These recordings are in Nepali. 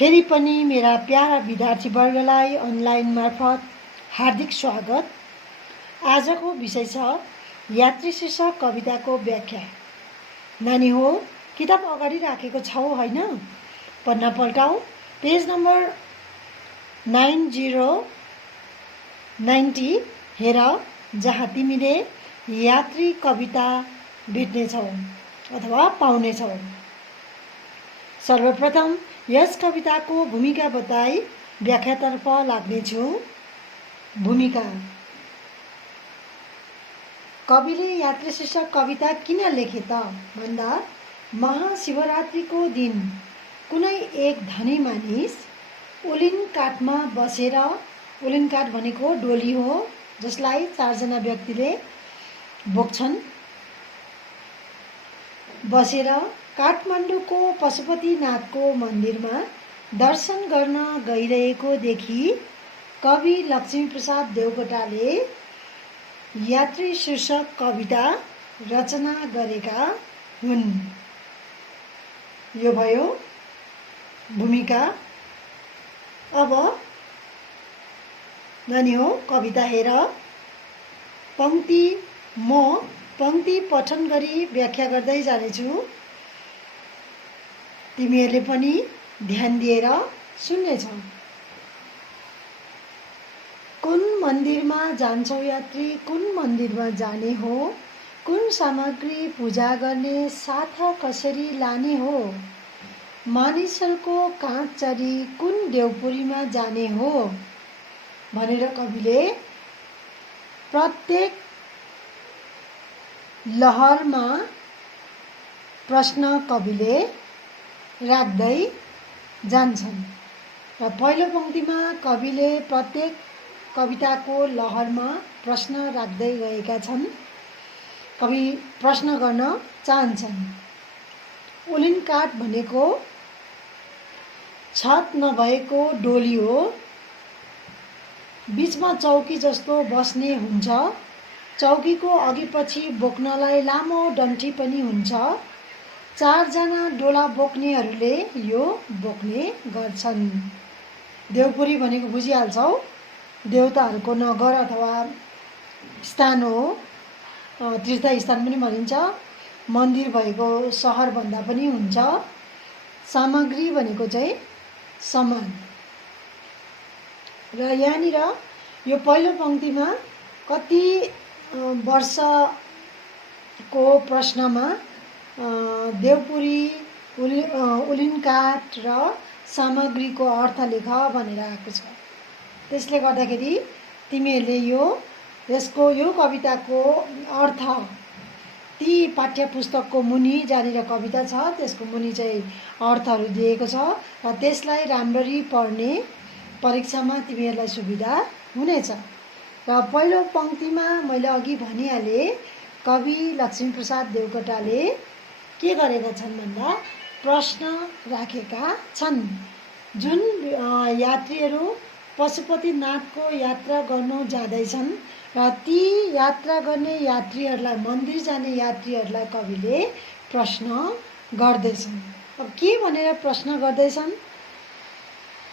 फेरि पनि मेरा प्यारा विद्यार्थीवर्गलाई अनलाइन मार्फत हार्दिक स्वागत। आजको विषय छ यात्री शीर्षक कविताको व्याख्या। नानी हो, किताब अगाडि राखेको छौ हैन? पन्ना पल्टाऊ, पेज नम्बर 90 हेर, जहाँ तिमीले यात्री कविता भेट्नेछौ अथवा पाउनेछौ। सर्वप्रथम यस कविताको भूमिका बताई व्याख्यातर्फ लाग्नेछु। भूमिका: कविले यात्री शीर्षक कविता किन लेखे त भन्दा महाशिवरात्रिको दिन कुनै एक धनी मानिस उलिन काठमा बसेर, उलिन काठ भनेको डोली हो जसलाई 4 जना व्यक्तिले बोक्छन्, बसेर काठमाडौँको पशुपतिनाथको मन्दिरमा दर्शन गर्न गइरहेको देखि कवि लक्ष्मीप्रसाद देवकोटाले यात्री शीर्षक कविता रचना गरेका हुन्। यो भयो भूमिका। अब नानी हो, कविता हेर। म पंक्ति पठन गरी व्याख्या गर्दै जानेछु। तिमीहरूले पनि ध्यान दिएर सुन्नेछौ। कुन मन्दिरमा जान्छौ यात्री, कुन मन्दिरमा जाने हो? कुन सामग्री पूजा गर्ने, साथ कसरी लाने हो? मानिसहरूको काँध चढी कुन देउपुरीमा जाने हो भनेर कविले प्रत्येक लहरमा प्रश्न कविले राख्दै जान्छन् र पहिलो पंक्तिमा कविले प्रत्येक कविताको लहरमा प्रश्न राख्दै गएका छन्। कवि प्रश्न गर्न चाहन्छन्। उलिन काठ भनेको छत नभएको डोली हो, बीचमा चौकी जस्तो बस्ने हुन्छ। चौकीको अघिपछि बोक्नलाई लामो डन्ठी पनि हुन्छ। 4 जना डोला बोक्नेहरूले यो बोक्ने गर्छन्। देउपुरी भनेको बुझिहाल्छौ, देवताहरूको नगर अथवा स्थान हो, तीर्थ स्थान पनि भनिन्छ। मन्दिर भएको सहर भन्दा पनि हुन्छ। सामग्री भनेको चाहिँ सामान। र यहाँनिर यो पहिलो पंक्तिमा कति वर्षको प्रश्नमा देउपुरी, उलिन काठ र सामग्रीको अर्थ लेख भनेर आएको छ। त्यसले गर्दाखेरि तिमीहरूले यो कविताको अर्थ ती पाठ्य पुस्तकको मुनि जहाँनिर कविता छ त्यसको मुनि चाहिँ अर्थहरू दिएको छ र त्यसलाई राम्ररी पढ्ने परीक्षामा तिमीहरूलाई सुविधा हुनेछ। र पहिलो पंक्तिमा मैले अघि भनिहालेँ, कवि लक्ष्मीप्रसाद देवकोटाले के गरेका छन् भन्दा प्रश्न राखेका छन्। जुन यात्रीहरू पशुपतिनाथको यात्रा गर्नु जाँदैछन् र ती यात्रा गर्ने यात्रीहरूलाई, मन्दिर जाने यात्रीहरूलाई कविले प्रश्न गर्दैछन्। अब के भनेर प्रश्न गर्दैछन्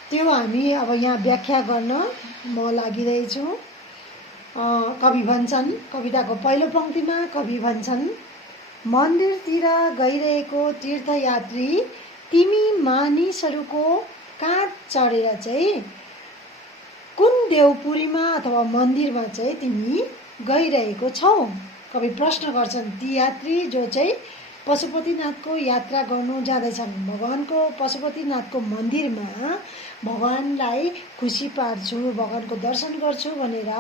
त्यो हामी अब यहाँ व्याख्या गर्न म लागिरहेछु। कवि भन्छन्, कविताको पहिलो पंक्तिमा कवि भन्छन्, मन्दिरतिर गइरहेको तीर्थयात्री तिमी मानिसहरूको काँध चढेर चाहिँ कुन देउपुरीमा अथवा मन्दिरमा चाहिँ तिमी गइरहेको छौ? कवि प्रश्न गर्छन्। ती यात्री जो चाहिँ पशुपतिनाथको यात्रा गर्नु जाँदैछन्, भगवानको पशुपतिनाथको मन्दिरमा भगवानलाई खुसी पार्छु, भगवानको दर्शन गर्छु भनेर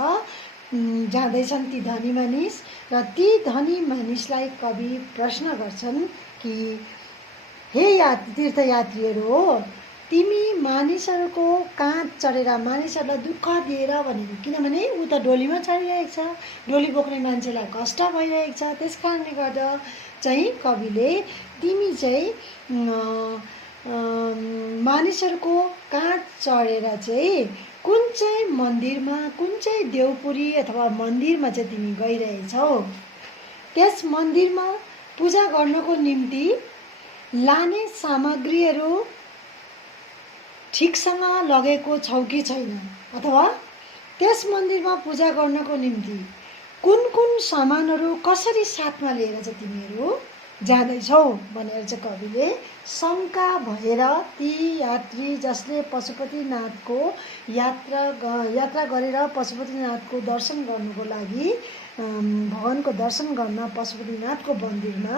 जाँदैछन् ती धनी मानिस। र ती धनी मानिसलाई कवि प्रश्न गर्छन् कि हे तीर्थयात्रीहरू हो, तिमी मानिसहरूको काँध चढेर मानिसहरूलाई दुःख दिएर भनेर, किनभने ऊ त डोलीमा चढिरहेको छ, डोली बोक्ने मान्छेलाई कष्ट भइरहेको छ। त्यस कारणले गर्दा चाहिँ कविले तिमी चाहिँ मानिसहरूको काँध चढेर चाहिँ कुन चाहिँ मन्दिरमा, कुन चाहिँ देउपुरी अथवा मन्दिरमा चाहिँ तिमी गइरहेछौ, त्यस मन्दिरमा पूजा गर्नको निम्ति लाने सामग्रीहरू ठिकसँग लगेको छौ कि छैन, अथवा त्यस मन्दिरमा पूजा गर्नको निम्ति कुन कुन सामानहरू कसरी साथमा लिएर चाहिँ तिमीहरू जाँदैछौ भनेर चाहिँ कविले शङ्का भएर ती यात्री जसले पशुपतिनाथको यात्रा गरेर पशुपतिनाथको दर्शन गर्नुको लागि भगवानको दर्शन गर्न पशुपतिनाथको मन्दिरमा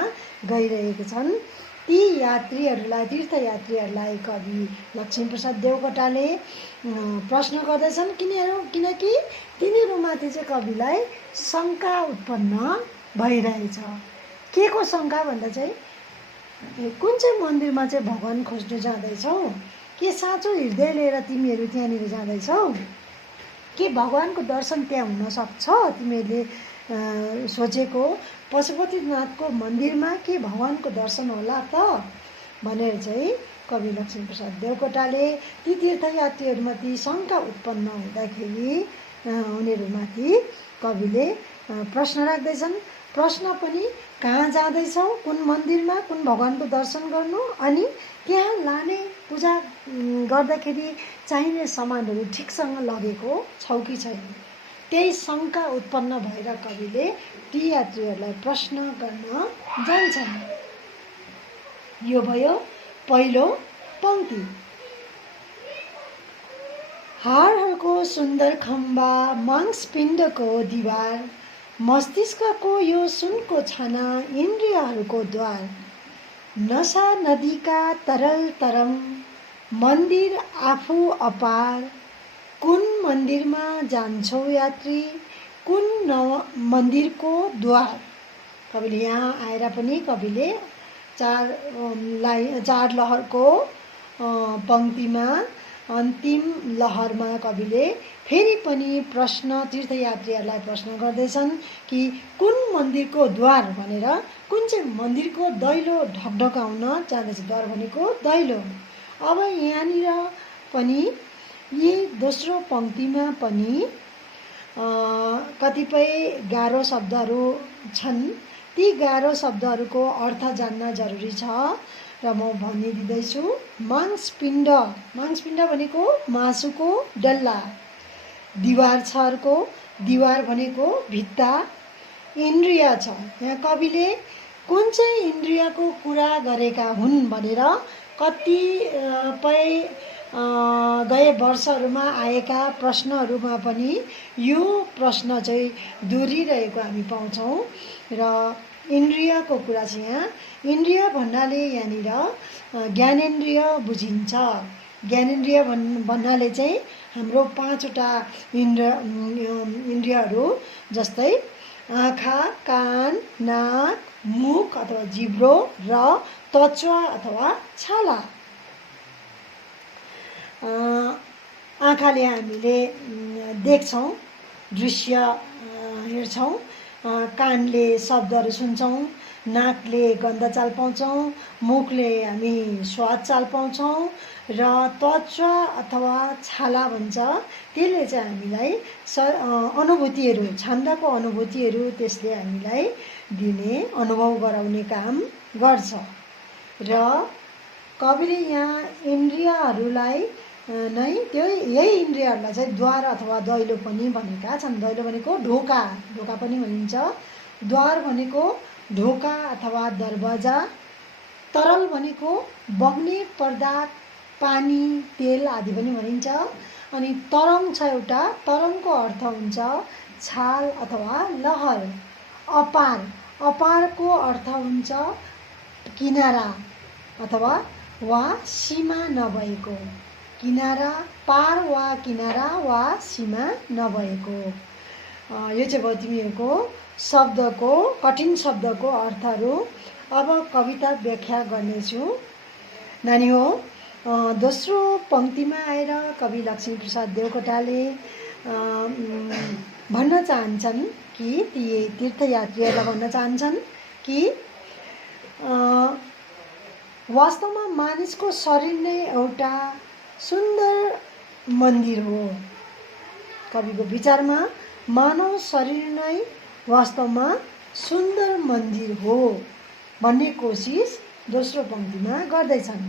गइरहेका छन्, ती यात्रीहरूलाई तीर्थयात्रीहरूलाई कवि लक्ष्मीप्रसाद देवकोटाले प्रश्न गर्दछन्। किनकि तिनीहरूमाथि चाहिँ कविलाई शङ्का उत्पन्न भइरहेछ। के को शङ्का भन्दा चाहिँ कुन चाहिँ मन्दिरमा चाहिँ भगवान खोज्नु जाँदैछौ, के साँचो हृदय लिएर तिमीहरू त्यहाँनिर जाँदैछौ, के भगवानको दर्शन त्यहाँ हुन सक्छ तिमीहरूले सोचेको पशुपतिनाथको मन्दिरमा के भगवानको दर्शन होला त भनेर चाहिँ कवि लक्ष्मीप्रसाद देवकोटाले ती तीर्थयात्रीहरूमाथि शङ्का उत्पन्न हुँदाखेरि उनीहरूमाथि कविले प्रश्न राख्दैछन्। प्रश्न पनि कहाँ जाँदैछौ, कुन मन्दिरमा, कुन भगवानको दर्शन गर्नु, अनि त्यहाँ लाने पूजा गर्दाखेरि चाहिने सामानहरू ठिकसँग लगेको छौ कि छैन, त्यही शङ्का उत्पन्न भएर कविले ती यात्रीहरूलाई प्रश्न गर्न जान्छन्। यो भयो पहिलो पंक्ति। हाडहरूको सुन्दर खम्बा, मांसपिण्डको दिवार, मस्तिष्कको यो सुनको छाना, इन्द्रियहरूको द्वार, नशा नदीका तरल तरम, मन्दिर आफू अपार, कुन मन्दिरमा जान्छौ यात्री, कुन मन्दिरको द्वार। कविले यहाँ आएर पनि कविले चार लहरको पंक्तिमा अन्तिम लहरमा कविले फेरि पनि प्रश्न तीर्थयात्रीहरूलाई प्रश्न गर्दैछन् कि कुन मन्दिरको द्वार भनेर, कुन चाहिँ मन्दिरको दैलो ढकढकाउन जाँदैछ। द्वार भनेको दैलो। अब यहाँनिर पनि यी दोस्रो पंक्तिमा पनि कतिपय गाह्रो शब्दहरू छन्। ती गाह्रो शब्दहरूको अर्थ जान्न जरुरी छ र म भनिदिँदैछु। मांसपिण्ड, मांसपिण्ड भनेको मासुको डल्ला, दिवार छ अर्को, दिवार भनेको भित्ता, इन्द्रिय छ। यहाँ कविले कुन चाहिँ इन्द्रियको कुरा गरेका हुन् भनेर कतिपय गए वर्षहरूमा आएका प्रश्नहरूमा पनि यो प्रश्न चाहिँ दोहोरिरहेको हामी पाउँछौँ र इन्द्रियको कुरा चाहिँ यहाँ इन्द्रिय भन्नाले यहाँनिर ज्ञानेन्द्रिय बुझिन्छ। ज्ञानेन्द्रिय भन्नाले चाहिँ हाम्रो पाँचवटा इन्द्रियहरू जस्तै आँखा, कान, नाक, मुख अथवा जिब्रो र त्वचा अथवा छाला। आँखाले हामीले देख्छौँ, दृश्य हेर्छौँ, कानले शब्दहरू सुन्छौँ, नाकले गन्ध चाल पाउँछौँ, मुखले हामी स्वाद चाल पाउँछौँ र त्वचा अथवा छाला भन्छ त्यसले चाहिँ हामीलाई अनुभूतिहरू, छन्दको अनुभूतिहरू त्यसले हामीलाई दिने, अनुभव गराउने काम गर्छ। र कविले यहाँ इन्द्रियहरूलाई नै यही इन्द्रियहरूलाई चाहिँ द्वार अथवा दैलो पनि भनेका छन्। दैलो भनेको ढोका, ढोका पनि भनिन्छ। द्वार भनेको ढोका अथवा दरवाजा, तरल भनेको बग्ने पदार्थ, पानी, तेल आदि पनि भनिन्छ। अनि तरङ छ एउटा, तरङको अर्थ हुन्छ छाल अथवा लहर। अपार, अपारको अर्थ हुन्छ किनारा अथवा वा सीमा नभएको, किनारा, पार वा किनारा वा सीमा नभएको। यो चाहिँ भयो तिमीहरूको शब्दको, कठिन शब्दको अर्थहरू। अब कविता व्याख्या गर्नेछु नानी हो। दोस्रो पंक्तिमा आएर कवि लक्ष्मीप्रसाद देवकोटाले भन्न चाहन्छन् कि ती तीर्थयात्रीहरूलाई भन्न चाहन्छन् कि वास्तवमा मानिसको शरीर नै एउटा सुन्दर मन्दिर हो। कविको विचारमा मानव शरीर नै वास्तवमा सुन्दर मन्दिर हो भन्ने कोसिस दोस्रो पंक्तिमा गर्दैछन्।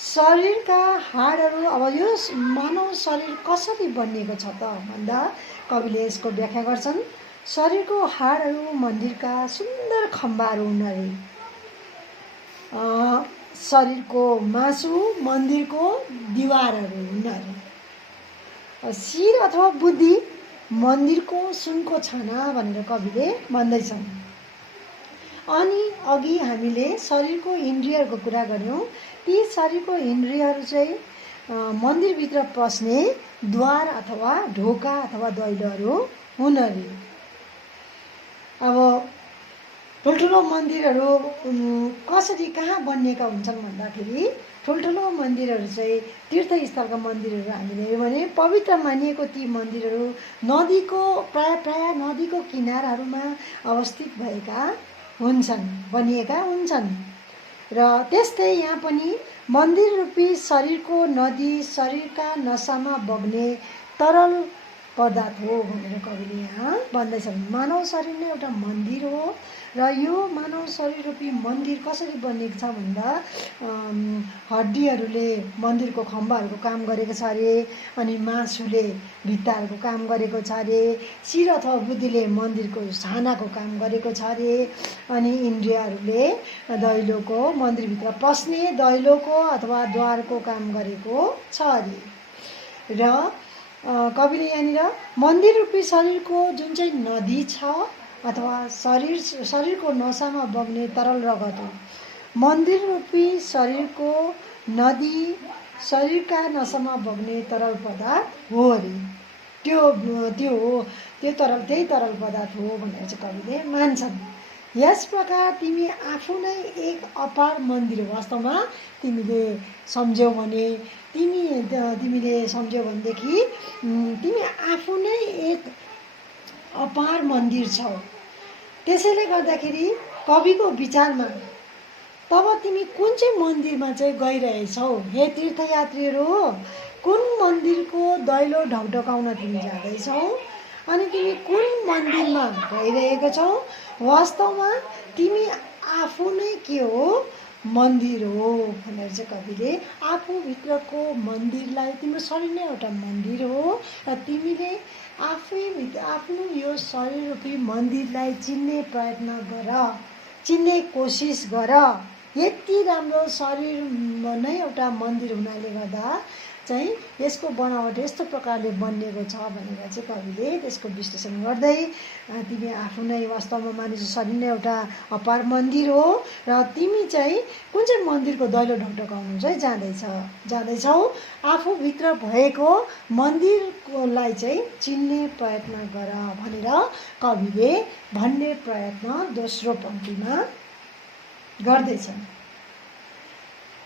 शरीरका हाडहरू, अब यो मानव शरीर कसरी बनिएको छ त भन्दा कविले यसको व्याख्या गर्छन्। शरीरको हाडहरू मन्दिरका सुन्दर खम्बाहरू हुन् अरे। शरीरको मासु मन्दिरको दिवारहरू हुन् अरे। शिर अथवा बुद्धि मन्दिरको सुनको छाना भनेर कविले भन्दैछन्। अनि अघि हामीले शरीरको इन्द्रियहरूको कुरा गऱ्यौँ। ती शरीरको इन्द्रियहरू चाहिँ मन्दिरभित्र पस्ने द्वार अथवा ढोका अथवा दैलोहरू हुन् अरे। अब ठुल्ठुलो मन्दिरहरू कसरी कहाँ बनिएका हुन्छन् भन्दाखेरि ठुल्ठुलो मन्दिरहरू चाहिँ तीर्थस्थलका मन्दिरहरू हामीले हेऱ्यौँ भने पवित्र मानिएको ती मन्दिरहरू नदीको प्राय नदीको किनाराहरूमा अवस्थित भएका हुन्छन्, बनिएका हुन्छन्। र त्यस्तै यहाँ पनि मन्दिर रूपी शरीरको नदी शरीरका नसामा बग्ने तरल पदार्थ हो भनेर कविले यहाँ भन्दैछन्। मानव शरीर नै एउटा मन्दिर हो र यो मानव शरीर रूपी मन्दिर कसरी बनिएको छ भन्दा हड्डीहरूले मन्दिरको खम्बाहरूको काम गरेको छ अरे। अनि मासुले भित्ताहरूको काम गरेको छ अरे। शिर अथवा बुद्धिले मन्दिरको छानाको काम गरेको छ अरे। अनि इन्द्रियहरूले दैलोको मन्दिरभित्र पस्ने दैलोको अथवा द्वारको काम गरेको छ अरे। र कविले यहाँनिर मन्दिर रूपी शरीरको जुन चाहिँ नदी छ अथवा शरीरको नसामा बग्ने तरल रगत हो। मन्दिर रूपी शरीरको नदी शरीरका नसामा बग्ने तरल पदार्थ हो अरे। त्यो तरल पदार्थ हो भनेर चाहिँ कविले मान्छन्। यस प्रकार तिमी आफू नै एक अपार मन्दिर हो। वास्तवमा तिमीले सम्झ्यौ भनेदेखि तिमी आफू नै एक अपार मन्दिर छौ। त्यसैले गर्दाखेरि कविको विचारमा तब तिमी कुन चाहिँ मन्दिरमा चाहिँ गइरहेछौ हे तीर्थयात्रीहरू? कुन मन्दिरको दैलो ढकढकाउन तिमी जाँदैछौ? अनि तिमी कुन मन्दिरमा गइरहेको छौ? वास्तवमा तिमी आफू नै के हो? मन्दिर हो भनेर चाहिँ कविले आफूभित्रको मन्दिरलाई, तिम्रो शरीर नै एउटा मन्दिर हो र तिमीले आफ्नो यो शरीर रूपी मन्दिरलाई चिन्ने प्रयत्न गर, चिन्ने कोसिस गर। यति राम्रो शरीर नै एउटा मन्दिर हुनाले गर्दा चाहिँ यसको बनावट यस्तो प्रकारले बनिएको छ भनेर चाहिँ कविले त्यसको विश्लेषण गर्दै तिमी आफू नै वास्तवमा मानिस शरीर नै एउटा अपार मन्दिर हो र तिमी चाहिँ कुन चाहिँ मन्दिरको दैलो ढकढकाउनु चाहिँ जाँदैछौ। आफूभित्र भएको मन्दिरलाई चाहिँ चिन्ने प्रयत्न गर भनेर कविले भन्ने प्रयत्न दोस्रो पङ्क्तिमा गर्दैछन्।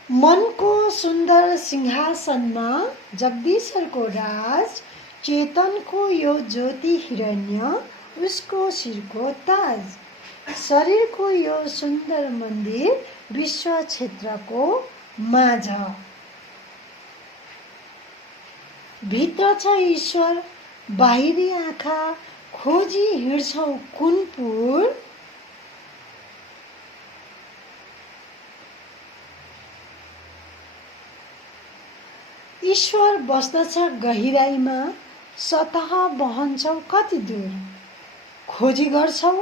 मनको सुन्दर सिंहासनमा जगदीश्वरको राज, चेतनको यो ज्योति हिरण्य, उसको शिरको ताज। शरीरको यो सुन्दर मन्दिर विश्व क्षेत्रको माझ। भित्र छ ईश्वर बाहिरी आँखा, खोजी हिँड्छौ कुन पुर? ईश्वर बस्दछ गहिराईमा, सतह बहन्छौ कति दूर। खोजी गर्छौ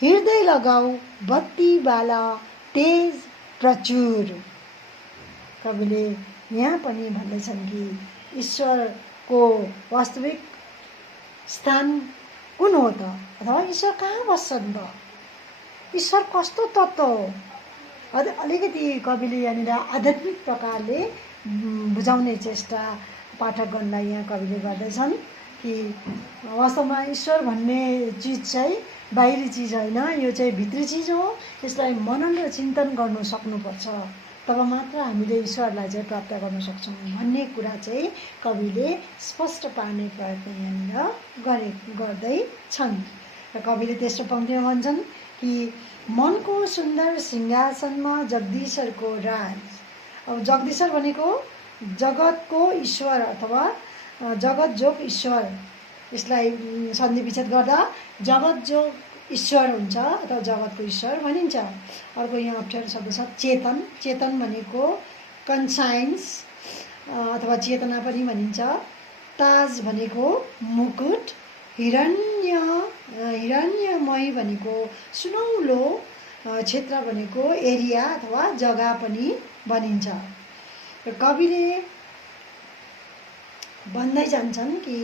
हृदय लगाऊ, बत्ती बाला तेज प्रचुर। कविले यहाँ पनि भन्दैछन् कि ईश्वरको वास्तविक स्थान कुन हो त? अथवा ईश्वर कहाँ बस्छन् त? ईश्वर कस्तो तत्त्व हो? अलिकति कविले यहाँनिर आध्यात्मिक प्रकारले बुझाउने चेष्टा पाठकगणलाई यहाँ कविले गर्दैछन् कि वास्तवमा ईश्वर भन्ने चिज चाहिँ बाहिरी चिज होइन, यो चाहिँ भित्री चिज हो। यसलाई मनन र चिन्तन गर्नु सक्नुपर्छ, तब मात्र हामीले ईश्वरलाई चाहिँ प्राप्त गर्न सक्छौँ भन्ने कुरा चाहिँ कविले स्पष्ट पार्ने प्रयत्न यहाँनिर गर्दैछन्। र कविले तेस्रो पङ्क्तिमा भन्छन् कि मनको सुन्दर सिंहासनमा जगदीश्वरको राज। अब जगदीश्वर भनेको जगतको ईश्वर अथवा जगत जोग ईश्वर, यसलाई सन्धि विच्छेद गर्दा जगत जोग ईश्वर हुन्छ अथवा जगतको ईश्वर भनिन्छ। अर्को यहाँ अप्ठ्यारो शब्द छ चेतन। चेतन भनेको कन्साइन्स अथवा चेतना पनि भनिन्छ। ताज भनेको मुकुट, हिरण्यमय भनेको सुनौलो क्षेत्र भनेको एरिया अथवा जग्गा पनि भनिन्छ। र कविले भन्दै जान्छन् कि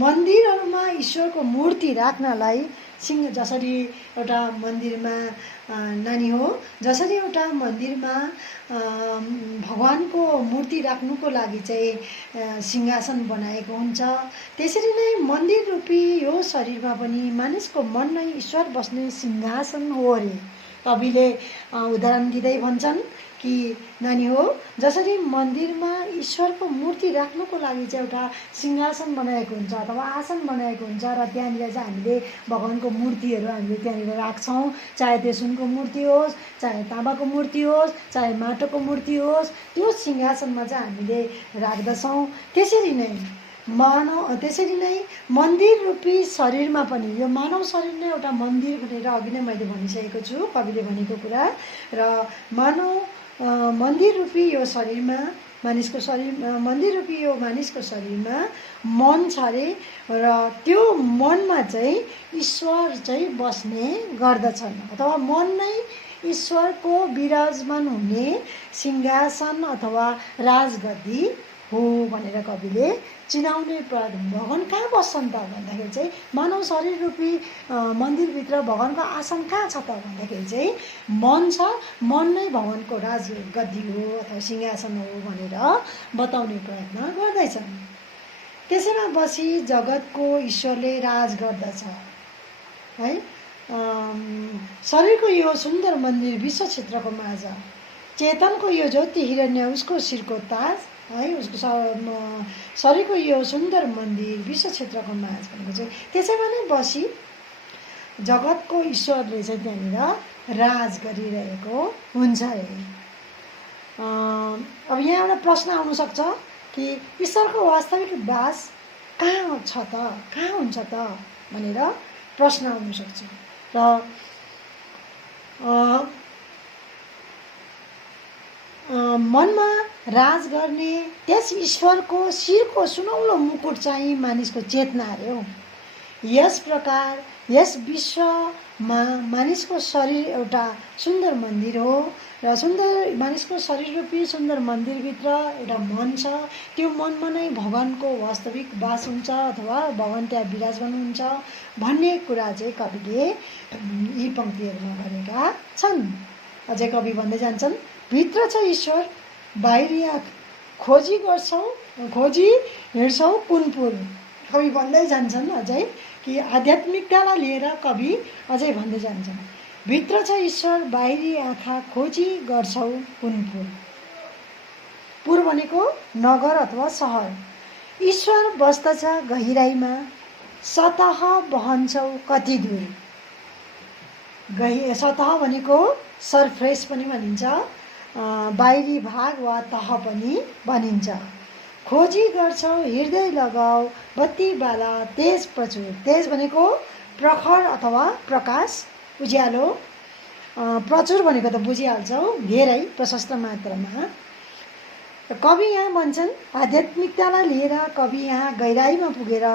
मन्दिरहरूमा ईश्वरको मूर्ति राख्नलाई जसरी एउटा मन्दिरमा नानी हो, जसरी एउटा मन्दिरमा भगवानको मूर्ति राख्नुको लागि चाहिँ सिंहासन बनाएको हुन्छ, त्यसरी नै मन्दिर रूपी यो शरीरमा पनि मानिसको मन नै ईश्वर बस्ने सिंहासन हो अरे। कविले उदाहरण दिँदै भन्छन् कि नानी हो, जसरी मन्दिरमा ईश्वरको मूर्ति राख्नुको लागि चाहिँ एउटा सिंहासन बनाएको हुन्छ अथवा आसन बनाएको हुन्छ र त्यहाँनिर चाहिँ हामीले भगवानको मूर्तिहरू हामीले त्यहाँनिर राख्छौँ, चाहे त्यो सुनको मूर्ति होस्, चाहे ताँबाको मूर्ति होस्, चाहे माटोको मूर्ति होस्, त्यो सिंहासनमा चाहिँ हामीले राख्दछौँ। त्यसरी नै मन्दिर रूपी शरीरमा पनि, यो मानव शरीर नै एउटा मन्दिर भनेर अघि नै मैले भनिसकेको छु कविले भनेको कुरा। र मन्दिर रूपी यो शरीरमा मन्दिर रूपी यो मानिसको शरीरमा मन छ अरे र त्यो मनमा चाहिँ ईश्वर चाहिँ बस्ने गर्दछन् अथवा मन नै ईश्वरको विराजमान हुने सिंहासन अथवा राजगद्दी हो भनेर कविले चिनाउने प्रयत्न। भगवान कहाँ बस्छन् त भन्दाखेरि चाहिँ मानव शरीर रूपी मन्दिरभित्र भगवानको आसन कहाँ छ त भन्दाखेरि चाहिँ मन छ, मन नै भगवानको राजगद्दी हो अथवा सिंहासन हो भनेर बताउने प्रयत्न गर्दैछन्। त्यसैमा बसी जगतको ईश्वरले राज गर्दछ है। शरीरको यो सुन्दर मन्दिर विश्व क्षेत्रको माझ, चेतनको यो ज्योति हिरण्य उसको शिरको ताज है, उसको शरीरको यो सुन्दर मन्दिर विश्व क्षेत्रको माझ भनेको चाहिँ त्यसैमा नै बसी जगतको ईश्वरले चाहिँ त्यहाँनिर राज गरिरहेको हुन्छ अरे। अब यहाँ एउटा प्रश्न आउन सक्छ कि ईश्वरको वास्तविक वास कहाँ छ त, कहाँ हुन्छ त भनेर प्रश्न आउन सक्छ। र मनमा राज गर्ने त्यस ईश्वरको शिरको सुनौलो मुकुट चाहिँ मानिसको चेतना अरे हो। यस प्रकार यस विश्वमा मानिसको शरीर एउटा सुन्दर मन्दिर हो र मानिसको शरीर रूपी सुन्दर मन्दिरभित्र एउटा मन छ, त्यो मनमा नै भगवानको वास्तविक वास हुन्छ अथवा भगवान त्यहाँ विराजमान हुन्छ भन्ने कुरा चाहिँ कविले यी पङ्क्तिहरूमा गरेका छन्। अझै कवि भन्दै जान्छन्, भित्र छ ईश्वर बाहिरी खोजी हिँड्छौ कुनपुर। कवि भन्दै जान्छन् अझै कि आध्यात्मिकतालाई लिएर कवि अझै भन्दै जान्छन्, भित्र छ ईश्वर बाहिरी आँखा खोजी गर्छौ कुनपुर। पुर भनेको नगर अथवा सहर। ईश्वर बस्दछ गहिराइमा सतह बहन्छौ कति दूर। सतह भनेको सरफेस पनि भनिन्छ, बाहिरी भाग वा तह पनि भनिन्छ। खोजी गर्छौ हृदय लगाऊ बत्ती बाला तेज प्रचुर। तेज भनेको प्रखर अथवा प्रकाश, उज्यालो। प्रचुर भनेको त बुझिहाल्छौ, धेरै प्रशस्त मात्रामा। कवि यहाँ भन्छन् आध्यात्मिकतालाई लिएर कवि यहाँ गहिराइमा पुगेर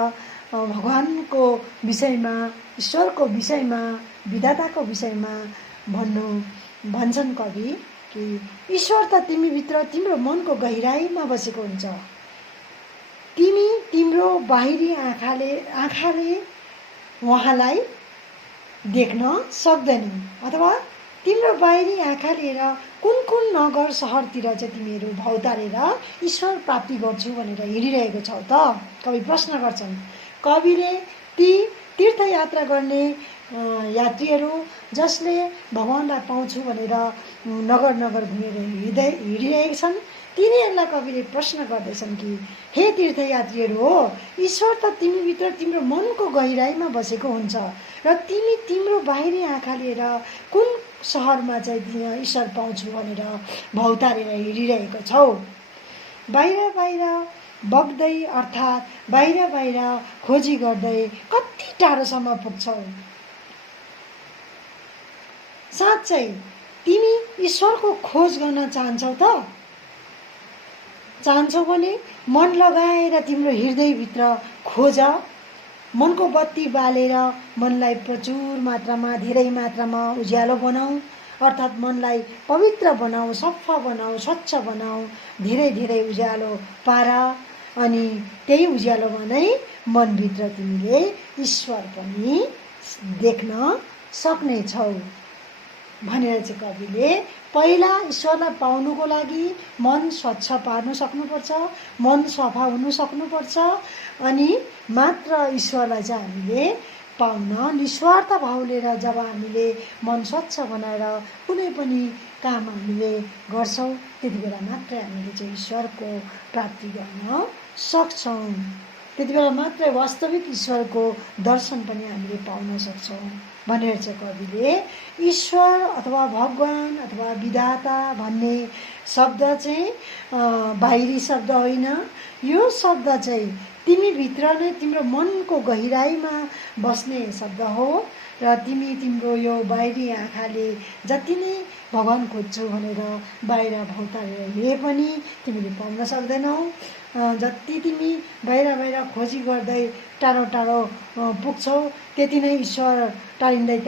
भगवानको विषयमा, ईश्वरको विषयमा, विधाताको विषयमा भन्छन् कवि कि ईश्वर त तिमीभित्र तिम्रो मनको गहिराइमा बसेको हुन्छ। तिमी तिम्रो बाहिरी आँखाले उहाँलाई देख्न सक्दैनौ अथवा तिम्रो बाहिरी आँखा लिएर कुन कुन नगर सहरतिर चाहिँ तिमीहरू भौतारेर ईश्वर प्राप्ति गर्छु भनेर हिँडिरहेको छौ त? कवि प्रश्न गर्छन्। कविले ती तीर्थयात्रा गर्ने यात्रीहरू जसले भगवानलाई पाउँछु भनेर नगर नगर घुमेर हिँडिरहेका छन्, तिनीहरूलाई कविले प्रश्न गर्दैछन् कि हे तीर्थयात्रीहरू हो, ईश्वर त तिमीभित्र तिम्रो मनको गहिराइमा बसेको हुन्छ र तिमी तिम्रो बाहिरी आँखा लिएर कुन सहरमा चाहिँ ईश्वर पाउँछु भनेर भौतारेर हिँडिरहेको छौ। बाहिर बाहिर बग्दै अर्थात् बाहिर बाहिर खोजी गर्दै कति टाढोसम्म पुग्छौ। साँच्चै तिमी ईश्वरको खोज गर्न चाहन्छौ त? चाहन्छौ भने मन लगाएर तिम्रो हृदयभित्र खोज, मनको बत्ती बालेर मनलाई प्रचुर मात्रामा, धेरै मात्रामा उज्यालो बनाऊ, अर्थात् मनलाई पवित्र बनाऊ, सफा बनाऊ, स्वच्छ बनाऊ, धेरै धेरै उज्यालो पार। अनि त्यही उज्यालोमा नै मनभित्र तिमीले ईश्वर पनि देख्न सक्नेछौ भनेर चाहिँ कविले पहिला ईश्वरलाई पाउनुको लागि मन स्वच्छ पार्नु सक्नुपर्छ, मन सफा हुनु सक्नुपर्छ, अनि मात्र ईश्वरलाई चाहिँ हामीले पाउन निस्वार्थ भाव लिएर जब हामीले मन स्वच्छ बनाएर कुनै पनि काम हामीले गर्छौँ त्यति बेला मात्रै हामीले चाहिँ ईश्वरको प्राप्ति गर्न सक्छौँ। त्यति बेला मात्रै वास्तविक ईश्वरको दर्शन पनि हामीले पाउन सक्छौँ भनेर चाहिँ कविले ईश्वर अथवा भगवान अथवा विधाता भन्ने शब्द चाहिँ बाहिरी शब्द होइन। यो शब्द चाहिँ तिमीभित्र नै तिम्रो मनको गहिराइमा बस्ने शब्द हो र तिम्रो यो बाहिरी आँखाले जति नै भगवान खोज्छु भनेर बाहिर भौतारेर हिँडे पनि तिमीले पाउन सक्दैनौ। जति तिमी बाहिर खोजी गर्दै टाढो टाढो पुग्छौ त्यति नै ईश्वर टाढिँदै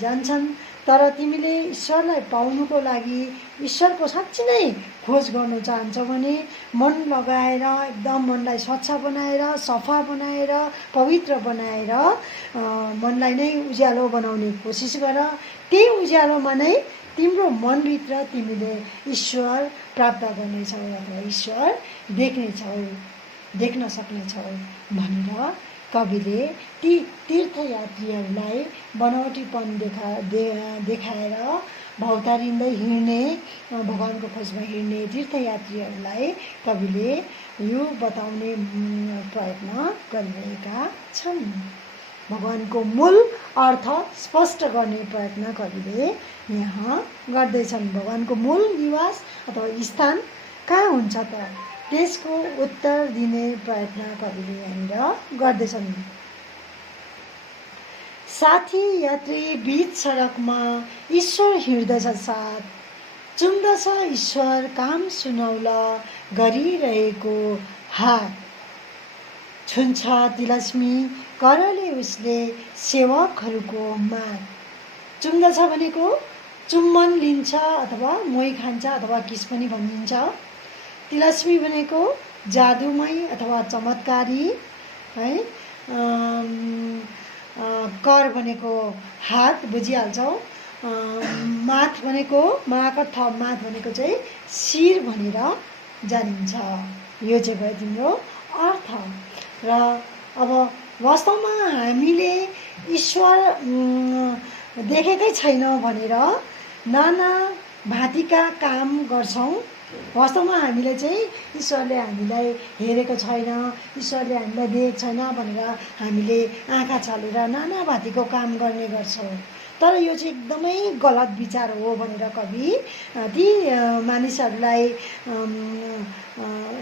जान्छन्। तर तिमीले ईश्वरलाई पाउनुको लागि ईश्वरको साँच्चै नै खोज गर्न चाहन्छौ भने मन लगाएर एकदम मनलाई स्वच्छ बनाएर, सफा बनाएर, पवित्र बनाएर मनलाई नै उज्यालो बनाउने कोसिस गर। त्यही उज्यालोमा नै तिम्रो मनभित्र तिमीले ईश्वर प्राप्त गर्नेछौ अथवा ईश्वर देख्न सक्नेछौ भनेर कविले ती तीर्थयात्रीहरूलाई बनावटीपन देखाएर भौतारिँदै हिँड्ने, भगवानको खोजमा हिँड्ने तीर्थयात्रीहरूलाई कविले यो बताउने प्रयत्न गरिरहेका छन्। भगवानको मूल अर्थ स्पष्ट गर्ने प्रयत्न कविले यहाँ गर्दैछन्। भगवानको मूल निवास अथवा स्थान कहाँ हुन्छ त, त्यसको उत्तर दिने प्रयत्न कविले यहाँनिर गर्दैछन्। साथी यात्री बीच सडकमा ईश्वर हिँड्दछ साथ, चुम्दछ ईश्वर काम सुनौला गरिरहेको हात, छुन्छ तिलस्मी करले उसले सेवकहरूको माग। चुम्दछ भनेको चुम्बन लिन्छ अथवा मोही खान्छ अथवा किस पनि भनिन्छ। तिलस्मी भनेको जादुमय अथवा चमत्कारी है। कर भनेको हात, बुझिहाल्छौ। माथ भनेको माथ भनेको चाहिँ शिर भनेर जानिन्छ। यो चाहिँ भयो तिम्रो अर्थ। र अब वास्तवमा हामीले ईश्वर देखेकै छैन भनेर नाना भाँतीका काम गर्छौँ। वास्तवमा हामीले चाहिँ ईश्वरले हामीलाई हेरेको छैन, ईश्वरले हामीलाई देखेको छैन भनेर हामीले आँखा छलेर नाना भाँतीको काम गर्ने गर्छौँ। तर यो चाहिँ एकदमै गलत विचार हो भनेर कवि ती मानिसहरूलाई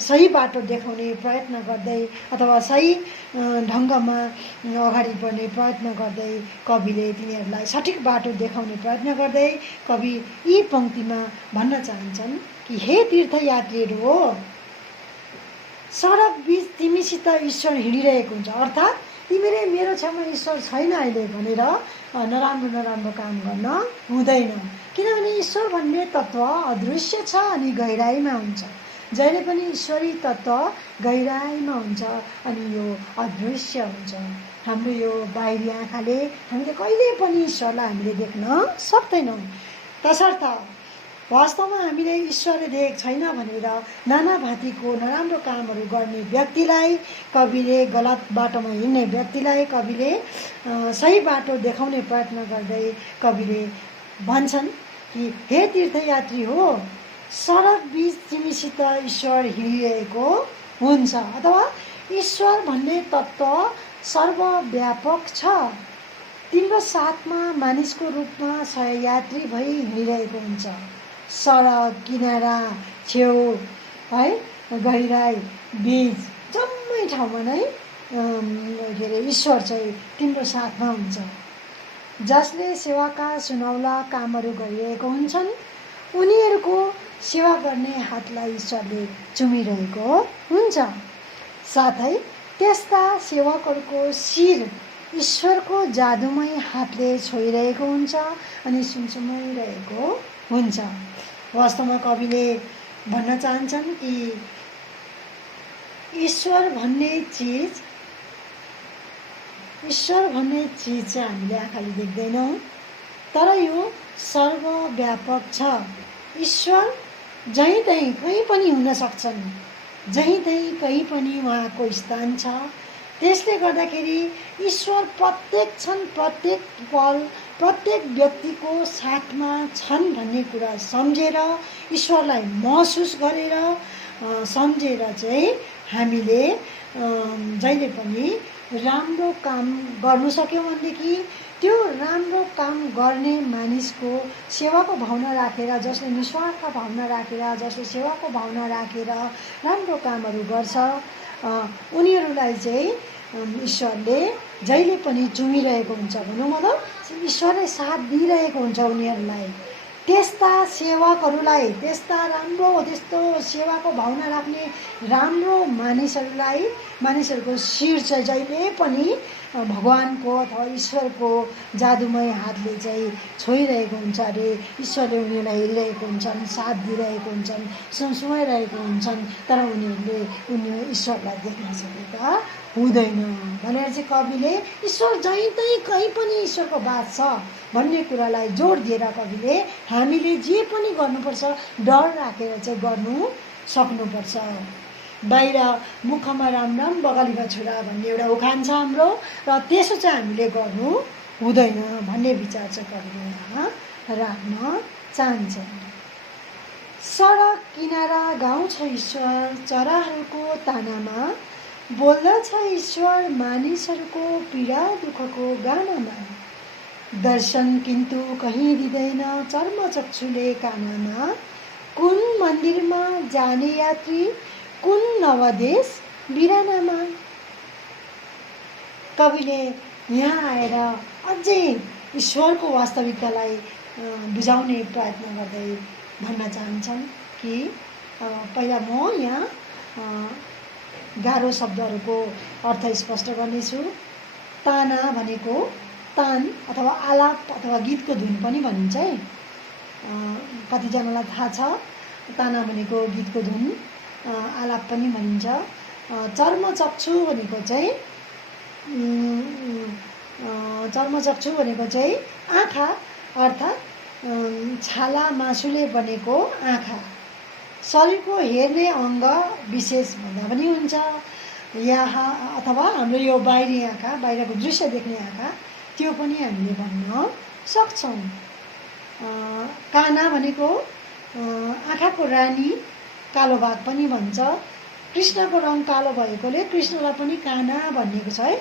सही बाटो देखाउने प्रयत्न गर्दै अथवा सही ढङ्गमा अगाडि बढ्ने प्रयत्न गर्दै कविले तिनीहरूलाई सठिक बाटो देखाउने प्रयत्न गर्दै कवि यी पङ्क्तिमा भन्न चाहन्छन् कि हे तीर्थयात्रीहरू हो, सडक बीच तिमीसित ईश्वर हिँडिरहेको हुन्छ, अर्थात् तिमीले मेरो छेउमा ईश्वर छैन अहिले भनेर नराम्रो काम गर्न हुँदैन। किनभने ईश्वर भन्ने तत्त्व अदृश्य छ अनि गहिराइमा हुन्छ। जहिले पनि ईश्वरी तत्त्व गहिराइमा हुन्छ अनि यो अदृश्य हुन्छ। हाम्रो यो बाहिरी आँखाले हामीले कहिले पनि ईश्वरलाई हामीले देख्न सक्दैनौँ। तसर्थ वास्तवमा हामीले ईश्वरले देखेको छैन भनेर नाना भाँतीको नराम्रो कामहरू गर्ने व्यक्तिलाई कविले, गलत बाटोमा हिँड्ने व्यक्तिलाई कविले सही बाटो देखाउने प्रयत्न गर्दै कविले भन्छन् कि हे तीर्थयात्री हो, सडक बीच तिमीसित ईश्वर हिँडिरहेको हुन्छ अथवा ईश्वर भन्ने तत्त्व सर्वव्यापक छ। तिम्रो साथमा मानिसको रूपमा सहयात्री भई हिँडिरहेको हुन्छ। सडक किनारा छेउ है, गहिराई बीच जम्मै ठाउँमा नै के अरे ईश्वर चाहिँ तिम्रो साथमा हुन्छ। जसले सेवाका सुनौला कामहरू गरिरहेको हुन्छन् उनीहरूको सेवा गर्ने हातलाई ईश्वरले चुमिरहेको हुन्छ। साथै त्यस्ता सेवकहरूको शिर ईश्वरको जादुमय हातले छोइरहेको हुन्छ अनि सुमसुमाइरहेको हुन्छ। वास्तवमा कविले भन्न चाहन्छन् कि ईश्वर भन्ने चिज चाहिँ हामीले आँखाले देख्दैनौँ, तर यो सर्वव्यापक छ। ईश्वर जहीँ तहीँ कहीँ पनि हुन सक्छन्, जहीँ तहीँ कहीँ पनि उहाँको स्थान छ। त्यसले गर्दाखेरि ईश्वर प्रत्येक क्षण, प्रत्येक पल, प्रत्येक व्यक्तिको साथमा छन् भन्ने कुरा सम्झेर, ईश्वरलाई महसुस गरेर सम्झेर चाहिँ हामीले जहिले पनि राम्रो काम गर्नु सक्यौँ भनेदेखि त्यो राम्रो काम गर्ने मानिसको सेवाको भावना राखेर, जसले निस्वार्थ भावना राखेर, जसले सेवाको भावना राखेर राम्रो कामहरू गर्छ, उनीहरूलाई चाहिँ ईश्वरले जहिले पनि चुमिरहेको हुन्छ। भनौँ मतलब ईश्वरले साथ दिइरहेको हुन्छ उनीहरूलाई। त्यस्ता सेवकहरूलाई, त्यस्तो सेवाको भावना राख्ने राम्रो मानिसहरूको शिर चाहिँ जहिले पनि भगवानको अथवा ईश्वरको जादुमय हातले चाहिँ छोइरहेको हुन्छ अरे। ईश्वरले उनीहरूलाई हेरिरहेको हुन्छन्, साथ दिइरहेको हुन्छन्, सुमसुमाइरहेको हुन्छन्, तर उनीहरूले ईश्वरलाई देख्न सकेका हुँदैन भनेर चाहिँ कविले ईश्वर जहीँ तहीँ कहीँ पनि ईश्वरको बात छ भन्ने कुरालाई जोड दिएर कविले हामीले जे पनि गर्नुपर्छ डर राखेर चाहिँ गर्नु सक्नुपर्छ। बाहिर मुखमा राम राम बगलीमा छुरा भन्ने एउटा उखान छ हाम्रो, र त्यसो चाहिँ हामीले गर्नु हुँदैन भन्ने विचार चाहिँ कविले यहाँ राख्न चाहन्छन्। सडक किनारा गाउँ छ ईश्वर चराहरूको तानामा, बोल्दछ ईश्वर मानिसहरूको पीडा दुःखको गानामा। दर्शन किन्तु कहीँ दिँदैन चर्मचक्षुले कानामा, कुन मन्दिरमा जाने यात्री कुन नवदेश बिरानामा। कविले यहाँ आएर अझै ईश्वरको वास्तविकतालाई बुझाउने प्रयत्न गर्दै भन्न चाहन्छन् कि पहिला म यहाँ गाह्रो शब्दहरूको अर्थ स्पष्ट गर्नेछु। ताना भनेको तान अथवा आलाप अथवा गीतको धुन पनि भनिन्छ है। कतिजनालाई थाहा छ ताना भनेको गीतको धुन, आलाप पनि भनिन्छ। चर्मचक्षु भनेको चाहिँ आँखा, अर्थात् छाला मासुले बनेको आँखा। शरीरको हेर्ने अङ्ग विशेष भन्दा पनि हुन्छ यहाँ, अथवा हाम्रो यो बाहिरी आँखा, बाहिरको दृश्य देख्ने आँखा, त्यो पनि हामीले भन्न सक्छौँ। काना भनेको आँखाको रानी, कालो बाघ पनि भन्छ। कृष्णको रङ कालो भएकोले कृष्णलाई पनि काना भनिएको छ है।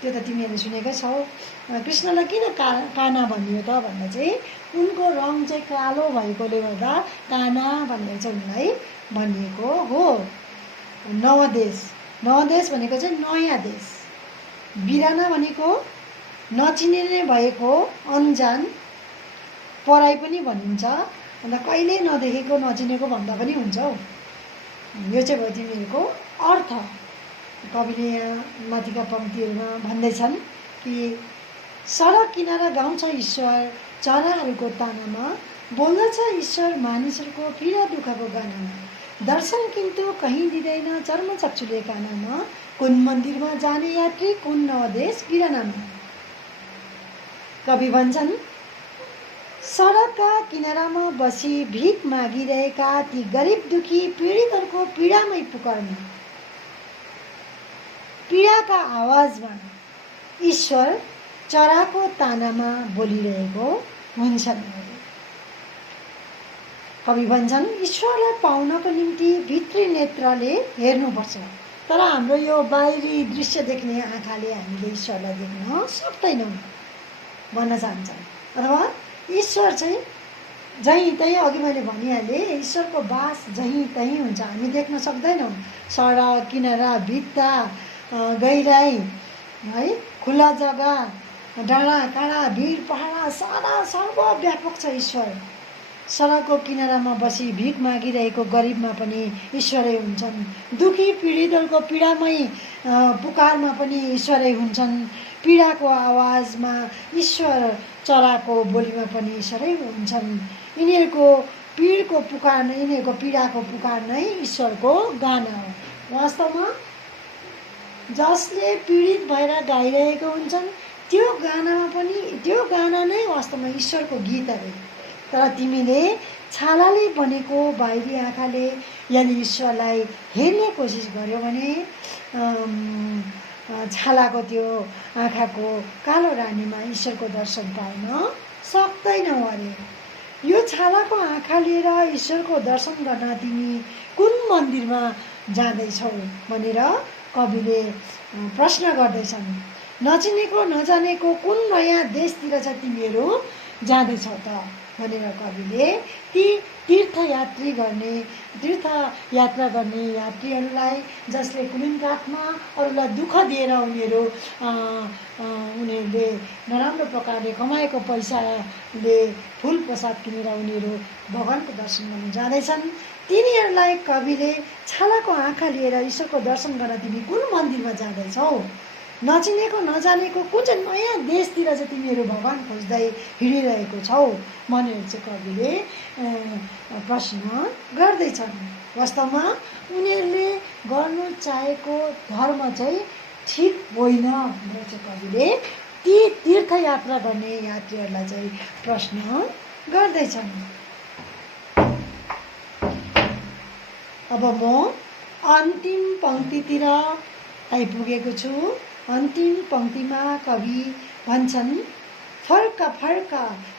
त्यो त तिमीहरूले सुनेकै छौ। कृष्णलाई किन काना भनियो त भन्दा चाहिँ उनको रङ चाहिँ कालो भएकोले गर्दा काना भनेर चाहिँ उनलाई भनिएको हो। नवदेश भनेको चाहिँ नयाँ देश। बिराना भनेको नचिनिने भएको अन्जान, पराई पनि भनिन्छ। अन्त कहिले नदेखेको नचिनेको भन्दा पनि हुन्छ हौ। यो चाहिँ भयो तिमीहरूको अर्थ। कविले यहाँ माथिका पङ्क्तिहरूमा भन्दैछन् कि सडक किनारा गाउँ छ ईश्वर चराहरूको तानामा, बोल्दछ ईश्वर मानिसहरूको पीडा दुःखको गानामा। दर्शन किन्तु कहीँ दिँदैन चर्मचक्षुले कानामा, कुन मन्दिरमा जाने यात्री कुन नवदेश बिरानामा। कवि भन्छन् सडकका किनारामा बसी भिख मागिरहेका ती गरिब दुखी पीडितहरूको पीडामै पुकार्न, पीडाका आवाजमा ईश्वर चराको तानामा बोलिरहेको हुन्छन्। कवि भन्छन् ईश्वरलाई पाउनको निम्ति भित्री नेत्रले हेर्नुपर्छ, तर हाम्रो यो बाहिरी दृश्य देख्ने आँखाले हामीले ईश्वरलाई देख्न सक्दैनौँ भन्न चाहन्छन्। अथवा ईश्वर चाहिँ जहीँ तहीँ, अघि मैले भनिहालेँ, ईश्वरको बास जहीँ तहीँ हुन्छ, हामी देख्न सक्दैनौँ। सडक किनारा, भित्ता, गहिराई है, खुला जग्गा, डाँडा काँडा, भिड पहाड, सारा सर्वव्यापक छ ईश्वर। सडकको किनारामा बसी भिख मागिरहेको गरिबमा पनि ईश्वरै हुन्छन्। दुखी पीडितहरूको पीडामै पुकारमा पनि ईश्वरै हुन्छन्। पीडाको आवाजमा ईश्वर, चराको बोलीमा पनि ईश्वरै हुन्छन्। यिनीहरूको पीडाको पुकार नै ईश्वरको गाना हो। वास्तवमा जसले पीडित भएर गाइरहेको हुन्छन् त्यो गाना नै वास्तवमा ईश्वरको गीत अरे। तर तिमीले छालाले बनेको बाहिरी आँखाले यदि ईश्वरलाई हेर्ने कोसिस गर्यो भने छालाको त्यो आँखाको कालो रानीमा ईश्वरको दर्शन पाउन सक्दैनौ अरे। यो छालाको आँखा लिएर ईश्वरको दर्शन गर्न तिमी कुन मन्दिरमा जाँदैछौ भनेर कविले प्रश्न गर्दैछन्। नचिनेको नजानेको कुन नयाँ देशतिर चाहिँ तिमीहरू जाँदैछौ त भनेर कविले ती तीर्थयात्रा गर्ने यात्रीहरूलाई, जसले कुलिनकाठमा अरूलाई दुःख दिएर उनीहरूले नराम्रो प्रकारले कमाएको पैसाले फुल प्रसाद किनेर उनीहरू भगवानको दर्शन गर्न जाँदैछन्, तिनीहरूलाई कविले छालाको आँखा लिएर ईश्वरको दर्शन गर्न तिमी कुन मन्दिरमा जाँदैछौ, नचिनेको नजानेको कुन चाहिँ नयाँ देशतिर चाहिँ तिमीहरू भगवान खोज्दै हिँडिरहेको छौ भनेर चाहिँ कविले प्रश्न गर्दैछन्। वास्तवमा उनीहरूले गर्नु चाहेको धर्म चाहिँ ठिक होइन भनेर चाहिँ कविले ती तीर्थयात्रा गर्ने यात्रीहरूलाई चाहिँ प्रश्न गर्दैछन्। अब म अन्तिम पङ्क्तितिर आइपुगेको छु। अन्तिम पङ्क्तिमा कवि भन्छन्, फर्क फर्क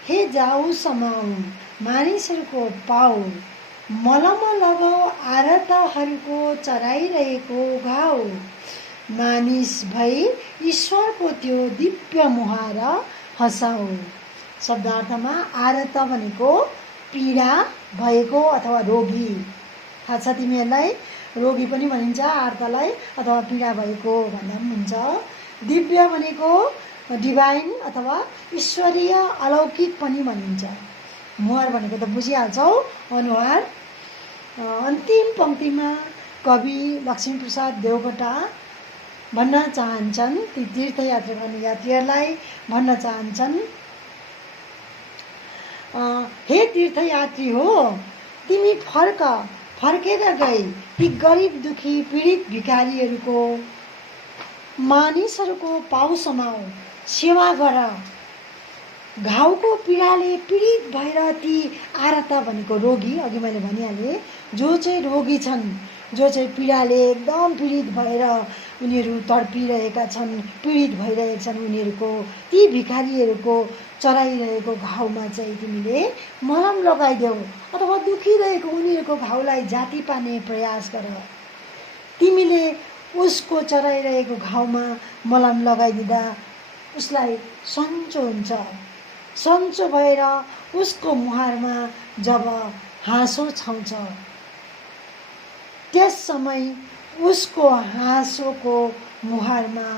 हे जाऊ समाऊ मानिसहरूको पाउ, मलम लगाऊ आरतहरूको चराइरहेको घाउ, मानिस भई ईश्वरको त्यो दिव्य मुहार हँसाऊ। शब्दार्थमा आरत भनेको पीडा भएको अथवा रोगी, थाहा छ तिमीहरूलाई? रोगी पनि भनिन्छ आर्तलाई, अथवा पीडा भएको भन्दा पनि हुन्छ। दिव्य भनेको डिभाइन अथवा ईश्वरीय अलौकिक पनि भनिन्छ। मुहार भनेको त बुझिहाल्छौ, अनुहार। अन्तिम पङ्क्तिमा कवि लक्ष्मीप्रसाद देवकोटा भन्न चाहन्छन्, ती तीर्थयात्रा गर्ने यात्रीहरूलाई भन्न चाहन्छन्, हे तीर्थयात्री हो, तिमी फर्केर गई ती गरिब दुखी पीडित भिखारीहरूको, मानिसहरूको पाउ समाऊ, सेवा गर। घाउको पीडाले पीडित भएर ती आरत भनेको रोगी, अघि मैले भनिहालेँ, जो चाहिँ रोगी छन्, जो चाहिँ पीडाले एकदम पीडित भएर उनीहरू तडपिरहेका छन्, पीडित भइरहेका छन्, उनीहरूको ती भिखारीहरूको चराइरहेको घाउमा चाहिँ तिमीले मलम लगाइदेऊ, अथवा दुखिरहेको उनीहरूको घाउलाई जाती पार्ने प्रयास गर। तिमीले उसको चराइरहेको घाउमा मलम लगाइदिँदा उसलाई सन्चो हुन्छ। सन्चो भएर उसको मुहारमा जब हाँसो छाउँछ, त्यस समय उसको हाँसोको मुहारमा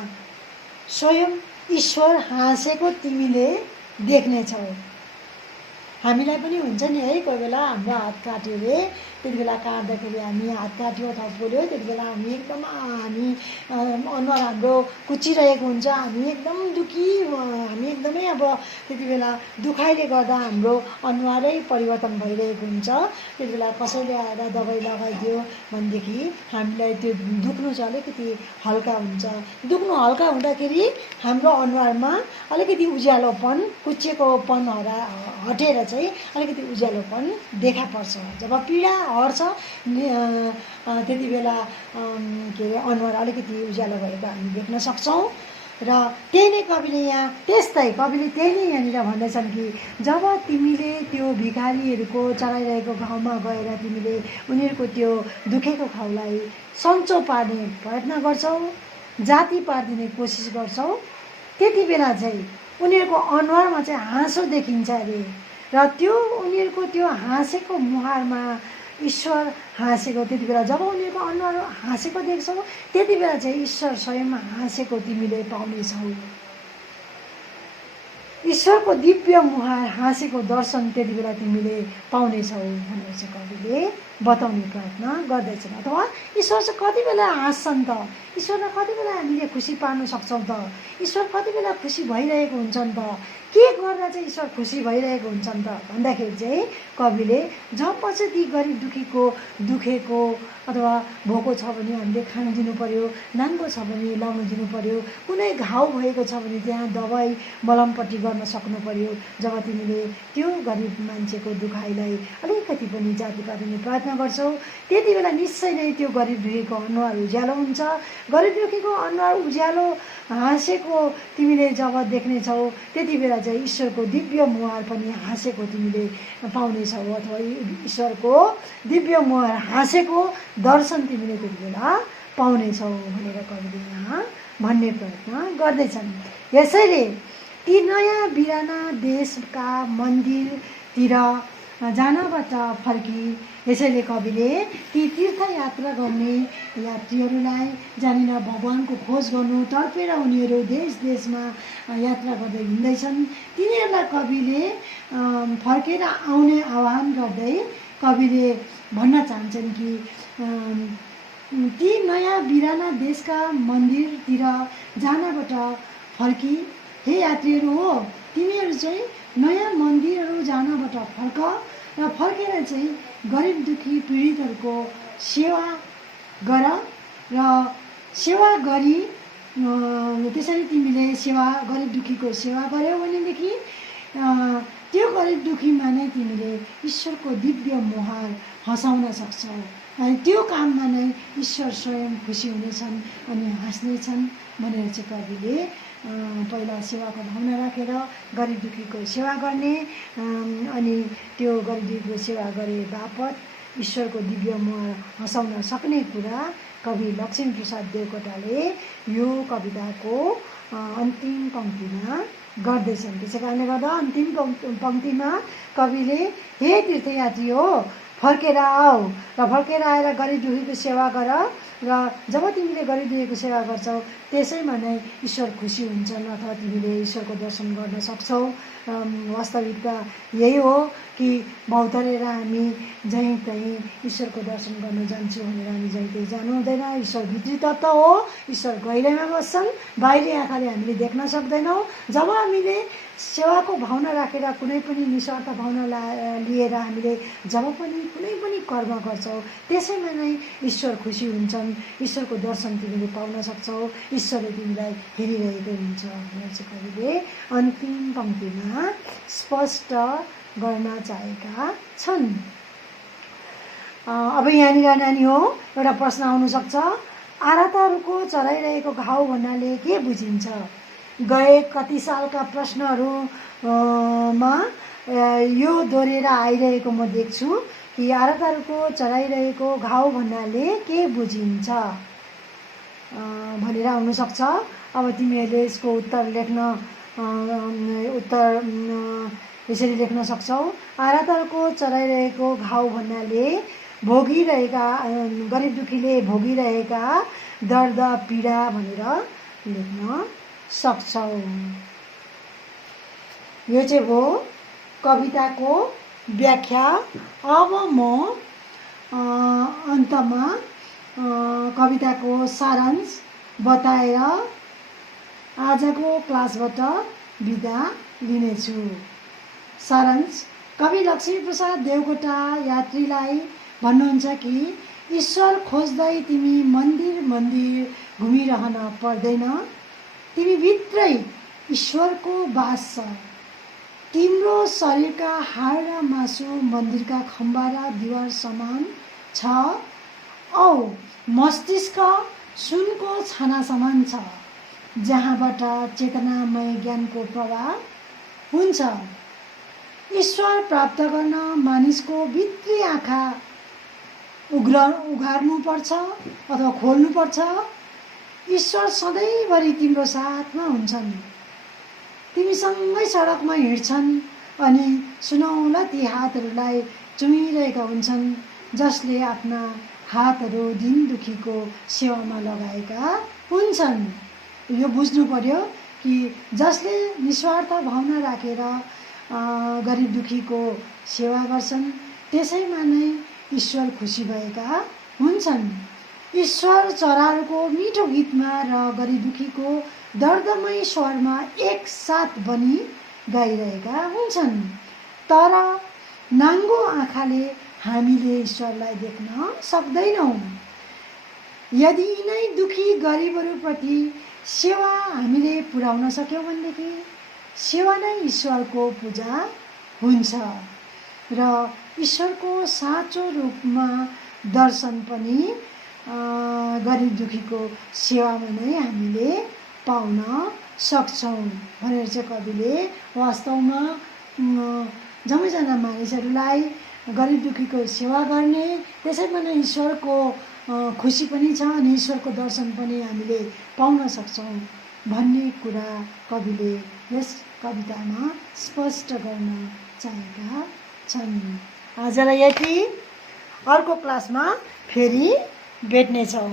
स्वयं ईश्वर हाँसेको तिमीले देख्नेछौ। हामीलाई पनि हुन्छ नि है, कोही बेला हाम्रो हात काट्यो अरे, त्यति बेला काट्दाखेरि हामी हात काट्यो अथवा पोल्यो, त्यति बेला हामी अनुहार हाम्रो कुचिरहेको हुन्छ, हामी एकदम दुखी, हामी एकदमै अब त्यति बेला दुखाइले गर्दा हाम्रो अनुहारै परिवर्तन भइरहेको हुन्छ। त्यति बेला कसैले आएर दबाई लगाइदियो भनेदेखि हामीलाई त्यो दुख्नु चाहिँ अलिकति हल्का हुन्छ। दुख्नु हल्का हुँदाखेरि हाम्रो अनुहारमा अलिकति उज्यालोपन, कुचिएकोपन हटेर चाहिँ अलिकति उज्यालोपन देखा पर्छ। जब पीडा हट्छ त्यति बेला के अरे अनुहार अलिकति उज्यालो भएको हामी देख्न सक्छौँ। र त्यही नै कविले त्यही नै यहाँनिर भन्दैछन् कि जब तिमीले त्यो भिखारीहरूको चलाइरहेको गाउँमा गएर तिमीले उनीहरूको त्यो दुखेको घाउलाई सन्चो पार्ने प्रयत्न गर्छौ, जाती पारिदिने कोसिस गर्छौ, त्यति बेला चाहिँ उनीहरूको अनुहारमा चाहिँ हाँसो देखिन्छ अरे। र त्यो उनीहरूको त्यो हाँसेको मुहारमा ईश्वर हाँसेको, त्यति बेला जब उनीहरूको अनुहार हाँसेको देख्छौ त्यति बेला चाहिँ ईश्वर स्वयं हाँसेको तिमीले पाउनेछौ। ईश्वरको दिव्य मुहार हाँसेको दर्शन त्यति बेला तिमीले पाउनेछौ भनेर चाहिँ कविले बताउने प्रयत्न गर्दैछन्। अथवा ईश्वर चाहिँ कति बेला हाँस्छन् त, ईश्वरलाई कति बेला हामीले खुसी पार्न सक्छौँ त, ईश्वर कति बेला खुसी भइरहेको हुन्छन् त, के गर्दा चाहिँ ईश्वर खुसी भइरहेको हुन्छन् त भन्दाखेरि चाहिँ कविले जब पछि ती गरिब दुखीको दुखेको अथवा भोको छ भने हामीले खान दिनु पर्यो, नाङ्गो छ भने लाउन दिनु पर्यो, कुनै घाउ भएको छ भने त्यहाँ दबाई मलमपट्टि गर्न सक्नु पर्यो। जब तिमीले त्यो गरिब मान्छेको दुखाइलाई अलिकति पनि जाती पार्ने प्रयत्न गर्छौ त्यति बेला निश्चय नै त्यो गरिब दुखीको अनुहार उज्यालो हुन्छ। गरिब दुखीको अनुहार उज्यालो हाँसेको तिमीले जब देख्नेछौ त्यति बेला चाहिँ ईश्वरको दिव्य मुहार पनि हाँसेको तिमीले पाउनेछौ, अथवा ईश्वरको दिव्य मुहार हाँसेको दर्शन तिमीले त्यति बेला पाउनेछौ भनेर कविले यहाँ भन्ने प्रयत्न गर्दैछन्। यसैले ती नयाँ बिराना देशका मन्दिरतिर जानबाट फर्की, यसैले कविले ती तीर्थयात्रा गर्ने यात्रीहरूलाई जहाँनिर भगवानको खोज गर्नु तर्पेर उनीहरू देश देशमा यात्रा गर्दै हिँड्दैछन् तिनीहरूलाई कविले फर्केर आउने आह्वान गर्दै कविले भन्न चाहन्छन् कि ती नयाँ बिराना देशका मन्दिरतिर जानबाट फर्की, हे यात्रीहरू हो तिमीहरू चाहिँ नयाँ मन्दिरहरू जानबाट फर्क र फर्केर चाहिँ गरिब दुखी पीडितहरूको सेवा गर र सेवा गरी त्यसरी तिमीले सेवा गरिब दुखीको सेवा गर्यौ भनेदेखि त्यो गरिब दुखीमा नै तिमीले ईश्वरको दिव्य मुहार हँसाउन सक्छौ। अनि त्यो काममा नै ईश्वर स्वयं खुसी हुनेछन् अनि हाँस्नेछन् भनेर चाहिँ कविले पहिला सेवाको भावना राखेर गरिब दुखीको सेवा गर्ने अनि त्यो गरिब दुखीको सेवा गरे बापत ईश्वरको दिव्य मुहार हँसाउन सक्ने कुरा कवि लक्ष्मीप्रसाद देवकोटाले यो कविताको अन्तिम पङ्क्तिमा गर्दैछन्। त्यसै कारणले गर्दा अन्तिम पङ्क्तिमा कविले हे तीर्थयात्री हो फर्केर आऊ र फर्केर आएर गरिब दुखीको सेवा गर र जब तिमीले गरिब दुखीको सेवा गर्छौ त्यसैमा नै ईश्वर खुसी हुन्छन् अथवा तिमीले ईश्वरको दर्शन गर्न सक्छौ। वास्तविकता यही हो कि भौतारेर हामी जहीँ तहीँ ईश्वरको दर्शन गर्न जान्छौँ भनेर हामी जहीँ तहीँ जानु हुँदैन। ईश्वर भित्री तत्त्व हो, ईश्वर गहिराइमा बस्छन्, बाहिरी आँखाले हामीले देख्न सक्दैनौँ। जब हामीले सेवाको भावना राखेर कुनै पनि निस्वार्थ भावना लिएर हामीले जब पनि कुनै पनि कर्म गर्छौँ त्यसैमा नै ईश्वर खुसी हुन्छन्, ईश्वरको दर्शन तिमीले पाउन सक्छौ, ईश्वरले तिमीलाई हेरिरहेकै हुन्छ भनेर चाहिँ कविले अन्तिम पङ्क्तिमा स्पष्ट गर्न चाहेका छन्। अब यहाँनिर नानी हो एउटा प्रश्न आउन सक्छ, आराताहरूको चलाइरहेको घाउ भन्नाले के बुझिन्छ? गए कति सालका प्रश्नहरूमा यो दोहोरेर आइरहेको म देख्छु कि आराताहरूको चलाइरहेको घाउ भन्नाले के बुझिन्छ भनेर आउन सक्छ। अब तिमीहरूले यसको उत्तर यसरी लेख्न सक्छौ, आराताहरूको चलाइरहेको घाउ भन्नाले भोगिरहेका गरिब दुखीले भोगिरहेका दर्द पीडा भनेर लेख्न सक्छौ। यो चाहिँ हो कविताको व्याख्या। अब म अन्तमा कविताको सारांश बताएर आजको क्लासबाट बिदा लिनेछु। सारांश, कवि लक्ष्मीप्रसाद देवकोटा यात्रीलाई भन्नुहुन्छ कि ईश्वर खोज्दै तिमी मन्दिर मन्दिर घुमिरहन पर्दैन, तिमी भित्रै ईश्वरको बास छ। तिम्रो शरीरका हाड र मासु मन्दिरका खम्बा र दिवार समान छ औ मस्तिष्क सुनको छाना समान छ जहाँबाट चेतनामय ज्ञानको प्रवाह हुन्छ। ईश्वर प्राप्त गर्न मानिसको भित्री आँखा उघार्नुपर्छ अथवा खोल्नुपर्छ। ईश्वर सधैँभरि तिम्रो साथमा हुन्छन्, तिमीसँगै सडकमा हिँड्छन् अनि सुनौला ती हातहरूलाई चुमिरहेका हुन्छन् जसले आफ्ना हातहरू दिन दुखीको सेवामा लगाएका हुन्छन्। यो बुझ्नु पर्यो कि कि जसले निस्वार्थ भावना राखेर गरिब दुखीको सेवा गर्छन् त्यसैमा नै ईश्वर खुसी भएका हुन्छन्। ईश्वर चराहरूको मिठो गीतमा र गरिब दुखीको दर्दमय स्वरमा एकसाथ बनी गाइरहेका हुन्छन्। तर नाङ्गो आँखाले हामीले ईश्वरलाई देख्न सक्दैनौँ। यदि यिनै दुखी गरिबहरूप्रति सेवा हामीले पुर्याउन सक्यौँ भनेदेखि सेवा नै ईश्वरको पूजा हुन्छ र ईश्वरको साँचो रूपमा दर्शन पनि गरिब दुखीको सेवामा नै हामीले पाउन सक्छौँ भनेर चाहिँ कविले वास्तवमा जम्मैजना मानिसहरूलाई गरिब दुखीको सेवा गर्ने त्यसैमा नै ईश्वरको खुसी पनि छ अनि ईश्वरको दर्शन पनि हामीले पाउन सक्छौँ भन्ने कुरा कविले यस कवितामा स्पष्ट गर्न चाहेका छन्। आजलाई यति, अर्को क्लासमा फेरि भेट्नेछौँ।